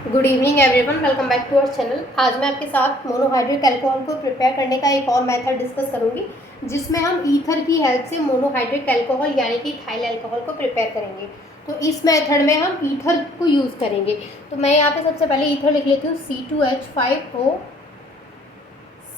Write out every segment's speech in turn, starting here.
Good evening everyone, welcome back to our channel. आज मैं आपके साथ मोनोहाइड्रिक अल्कोहल को प्रिपेयर करने का एक और मेथड डिस्कस करूंगी, जिसमें हम ईथर की हेल्प से मोनोहाइड्रिक अल्कोहल यानी कि इथाइल अल्कोहल को प्रिपेयर करेंगे। तो इस मेथड में हम ईथर को यूज़ करेंगे। तो मैं यहाँ पे सबसे पहले ईथर लिख लेती हूँ, C2H5O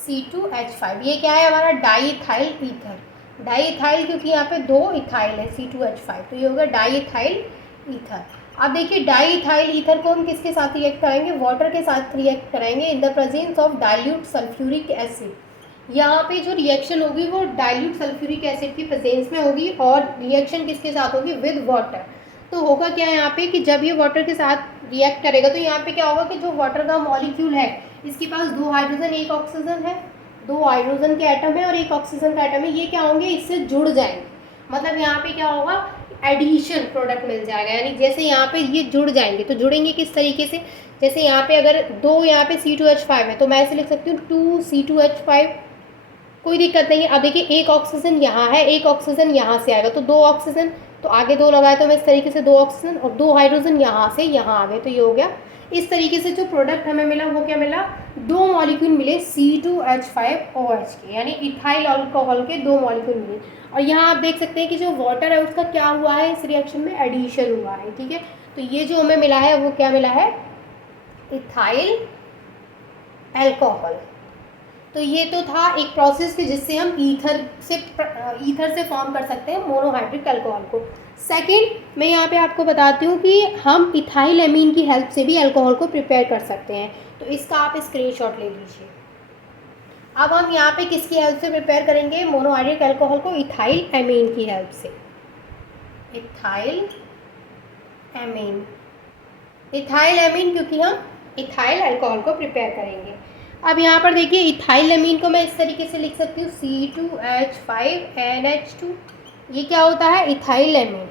C2H5। ये क्या है? हमारा डाईइथाइल ईथर। डाईइथाइल क्योंकि यहाँ पे दो इथाइल है C2H5, तो ये होगा डाईइथाइल ईथर। अब देखिए, डाईइथाइल ईथर को हम किसके साथ रिएक्ट कराएंगे? वाटर के साथ रिएक्ट कराएंगे in the presence of dilute sulphuric acid. यहाँ पे जो रिएक्शन होगी वो डाइल्यूट सल्फ्यूरिक एसिड की प्रेजेंस में होगी, और रिएक्शन किसके साथ होगी? With water. तो होगा क्या यहाँ पे कि जब ये वाटर के साथ रिएक्ट करेगा तो यहाँ पे क्या होगा कि जो वाटर का मॉलिक्यूल है, इसके पास दो हाइड्रोजन एक ऑक्सीजन है, दो हाइड्रोजन के एटम है और एक ऑक्सीजन का एटम है। ये क्या होंगे? इससे जुड़ जाएंगे। मतलब यहाँ पे क्या होगा? एडिशन प्रोडक्ट मिल जाएगा। यानी जैसे यहाँ पे ये जुड़ जाएंगे, तो जुड़ेंगे किस तरीके से? जैसे यहाँ पे अगर दो यहाँ पे C2H5 है, तो मैं ऐसे लिख सकती हूँ 2C2H5। कोई दिक्कत नहीं है। अब देखिए, एक ऑक्सीजन यहाँ है, एक ऑक्सीजन यहाँ से आएगा, तो दो ऑक्सीजन, तो आगे दो लगाए तो मैं इस तरीके से दो ऑक्सीजन, और दो हाइड्रोजन यहाँ से यहाँ आ गए, तो ये हो गया। इस तरीके से जो प्रोडक्ट हमें मिला वो क्या मिला? दो मॉलिक्यूल मिले C2H5OH के, यानी इथाइल अल्कोहल के दो मॉलिक्यूल मिले। और यहाँ आप देख सकते हैं कि जो वाटर है उसका क्या हुआ है? इस रिएक्शन में एडिशन हुआ है। ठीक है, तो ये जो हमें मिला है वो क्या मिला है? Ethyl alcohol. तो ये तो था एक प्रोसेस कि जिससे हम ईथर से फॉर्म कर सकते हैं मोनोहाइड्रिक अल्कोहल को। सेकंड, मैं यहाँ पे आपको बताती हूँ कि हम इथाइल एमीन की हेल्प से भी अल्कोहल को प्रिपेयर कर सकते हैं। तो इसका आप स्क्रीनशॉट ले लीजिए। अब हम यहाँ पे किसकी हेल्प से प्रिपेयर करेंगे मोनोहाइड्रिक अल्कोहल को? इथाइल एमीन की हेल्प से। इथाइल एमीन, इथाइल एमीन, क्योंकि हम इथाइल अल्कोहल को प्रिपेयर करेंगे। अब यहाँ पर देखिए, इथाइल एमीन को मैं इस तरीके से लिख सकती हूँ C2H5NH2। ये क्या होता है? Ethyl amine.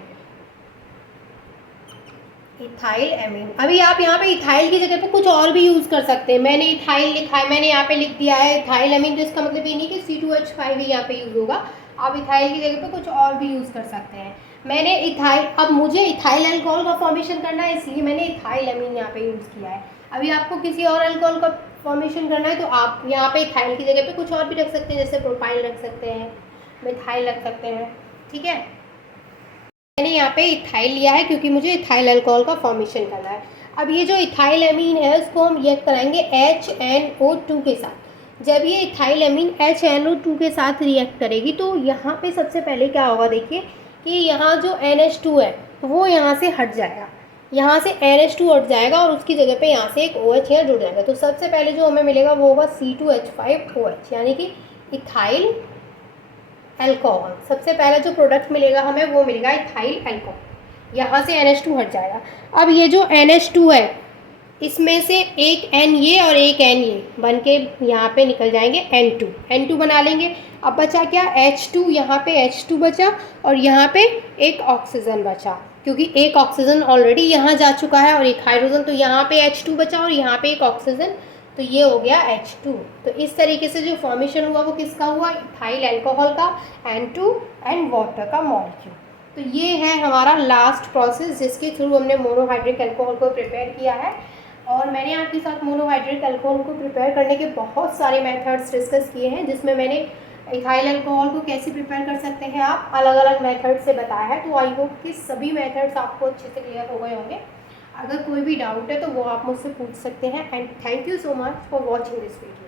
Ethyl amine. अभी आप यहाँ पे इथाइल की जगह पे कुछ और भी यूज़ कर सकते हैं। मैंने इथाइल लिखा है, मैंने यहाँ पे लिख दिया है इथाइल एमीन, तो इसका मतलब ये नहीं कि C2H5 ही यहाँ पे यूज़ होगा। आप इथाइल की जगह पे कुछ और भी यूज़ कर सकते हैं। मैंने इथाइल, अब मुझे इथाइल अल्कोहल का फॉर्मेशन करना है, इसलिए मैंने इथाइल एमीन यहाँ पे यूज़ किया है। अभी आपको किसी और अल्कोहल का फॉर्मेशन करना है तो आप यहाँ पे इथाइल की जगह पे कुछ और भी रख सकते हैं, जैसे प्रोपाइल रख सकते हैं, मिथाइल रख सकते हैं। ठीक है, मैंने यहाँ पे इथाइल लिया है क्योंकि मुझे इथाइल अल्कोहल का फॉर्मेशन करना है। अब ये जो इथाइल एमीन है उसको हम रिएक्ट कराएंगे HNO2 के साथ। जब ये इथाइल एमीन HNO2 के साथ रिएक्ट करेगी तो यहाँ पे सबसे पहले क्या होगा? देखिए कि यहाँ जो NH2 है वो यहाँ से हट जाएगा, यहाँ से NH2 हट जाएगा और उसकी जगह पे यहाँ से एक OH यहाँ जुड़ जाएगा। तो सबसे पहले जो हमें मिलेगा वो होगा C2H5OH, यानी कि इथाइल अल्कोहल। सबसे पहला जो प्रोडक्ट मिलेगा हमें वो मिलेगा इथाइल अल्कोहल। यहाँ से NH2 हट जाएगा। अब ये जो NH2 है, इसमें से एक N ये और एक N ये बन के यहाँ पे निकल जाएंगे N2 बना लेंगे। अब बचा क्या? H2। यहाँ पे H2 बचा और यहाँ पे एक ऑक्सीजन बचा, क्योंकि एक ऑक्सीजन ऑलरेडी यहाँ जा चुका है और एक हाइड्रोजन, तो यहाँ पे H2 बचा और यहाँ पे एक ऑक्सीजन, तो ये हो गया H2। तो इस तरीके से जो फॉर्मेशन हुआ वो किसका हुआ? इथाइल अल्कोहल का, N2 एंड वाटर का मॉलिक्यूल। तो ये है हमारा लास्ट प्रोसेस जिसके थ्रू हमने मोनोहाइड्रिक अल्कोहल को प्रिपेयर किया है। और मैंने आपके साथ मोनोहाइड्रिक अल्कोहल को प्रिपेयर करने के बहुत सारे मेथड्स डिस्कस किए हैं, जिसमें मैंने इथाइल अल्कोहल को कैसे प्रिपेयर कर सकते हैं आप अलग अलग मेथड से बताया है। तो आई होप कि सभी मेथड्स आपको अच्छे से क्लियर हो गए होंगे। अगर कोई भी डाउट है तो वो आप मुझसे पूछ सकते हैं। And thank you so much for watching this video.